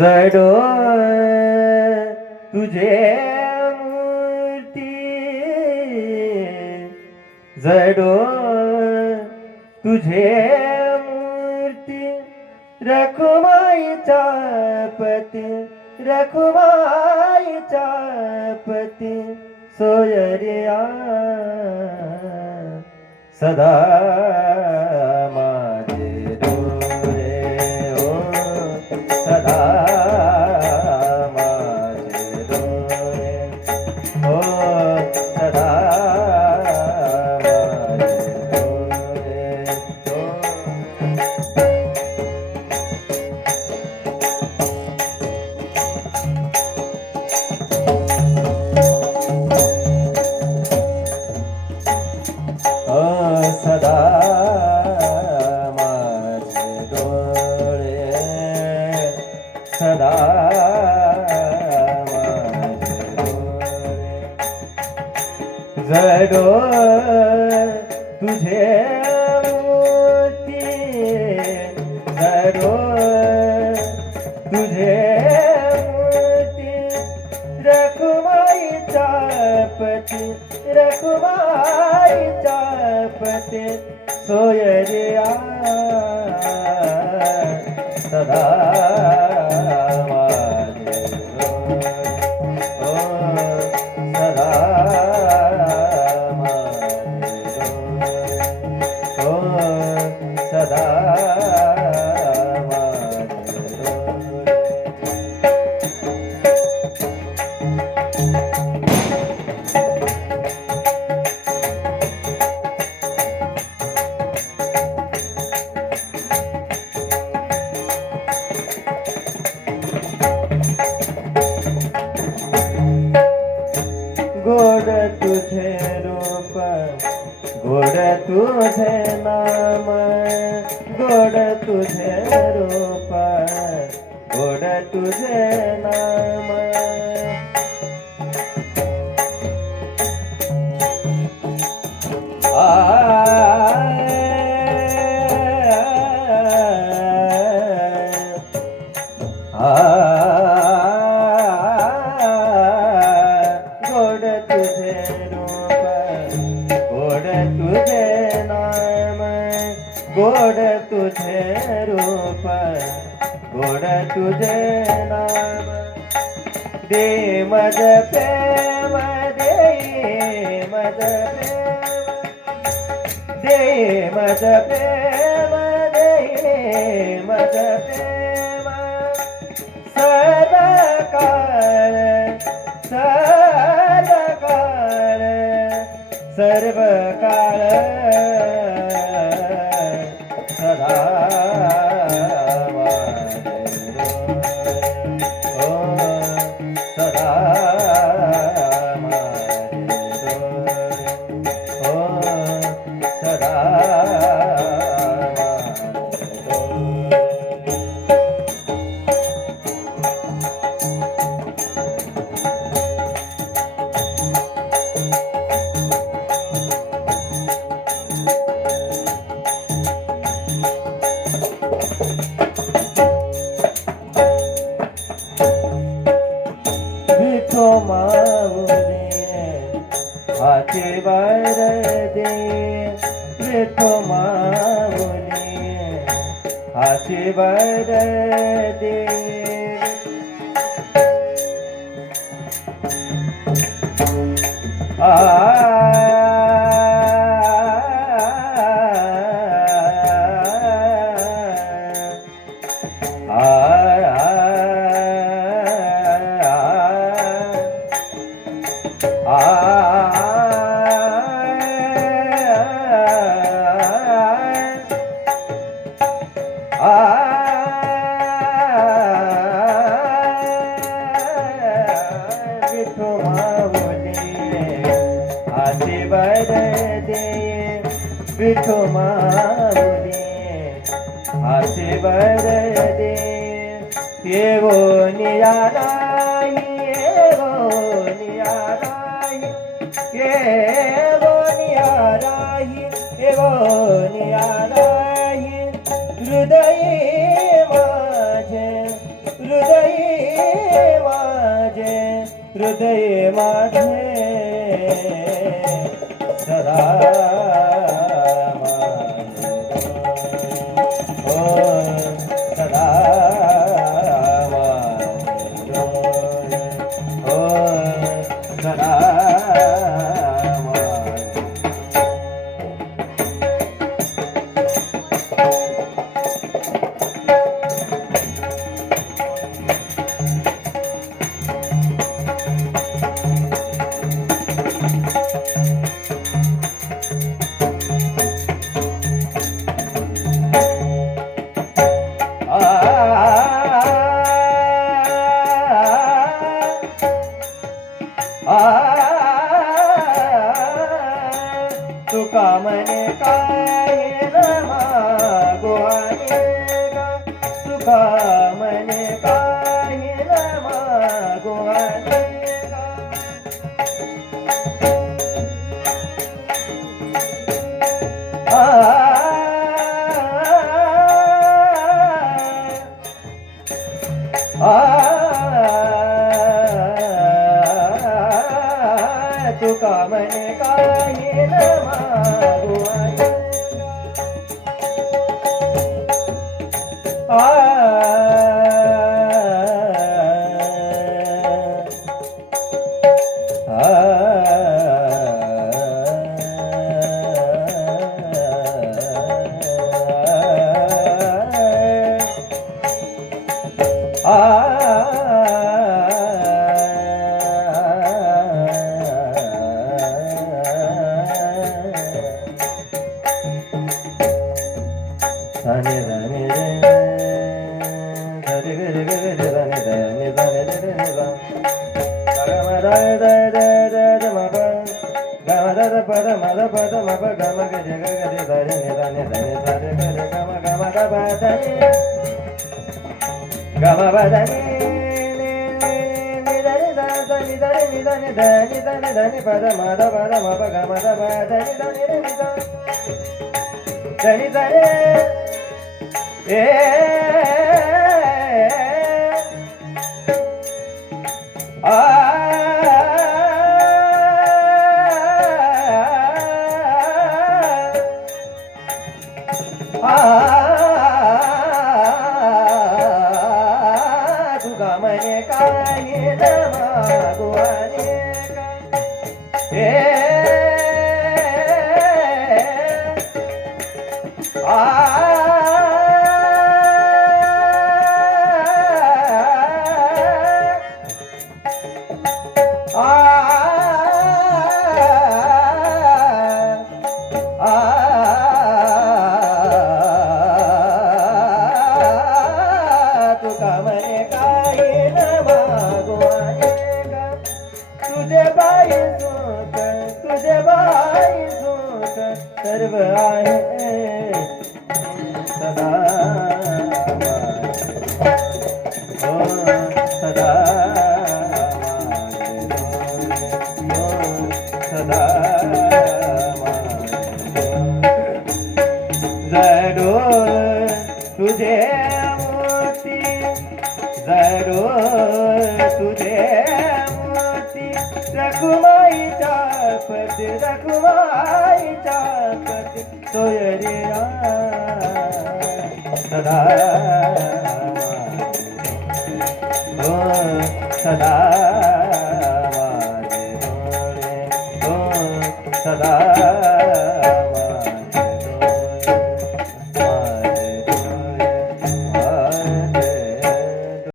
जडो तुझे मूर्ती, जडो तुझे मूर्ती, रखुमाईच्या पती, रखुमाईच्या पती, सोयरिया सदा माझे डोळे ओ सदा माझे डोळे ओ सदा सदा माझे डोळे सदा माझे डोळे जडो तुझे मूर्ती, जडो तुझे मूर्ती, रखुमाईच्या पती, रखुमाईच्या पती, सोयरिया सदा माझे डोळे ओ सदा माझे डोळे ओ सदा माझे डोळे. गोड तुझे रूप, गोड तुझे नाम, गोड तुझे रूप, गोड तुझे नाम, गोड तुझे रूप, गोड तुझे नाम, गोड तुझे रूप, गोड तुझे नाम, दे मज प्रेम, दे मज प्रेम, दे मज प्रेम, दे मज प्रेम, सदाकाळ सदाकाळ सर्व काळ सदा माझे डोळे ओ सदा माझे डोळे ओ सदा माझे डोळे. विठो माऊली हाती वर दे, विठो माऊली हाती वर दे, विठो माऊली हाती वरदे विठो माऊली हाती वरदे येवो नियाराई येवो नियाराई येवो नियाराई येवो नियाराई हृदय माझे हृदय माझे हृदय माझे सदा माझे हो सदा माझे हो सदा तुका मने काय न मागो अनेका तुका मने काय न मागो अनेका तुका मने काय न मागो तुका मने काय न मागो अनेका तुका मने काय न मागो अनेका तुझे बाई सुख सर्व आहे सदा हो सदा सदा जरूर तुझे मोती जरूर तुझे मोती रखुमाईच्या पती सोयरिया सदा हो सदा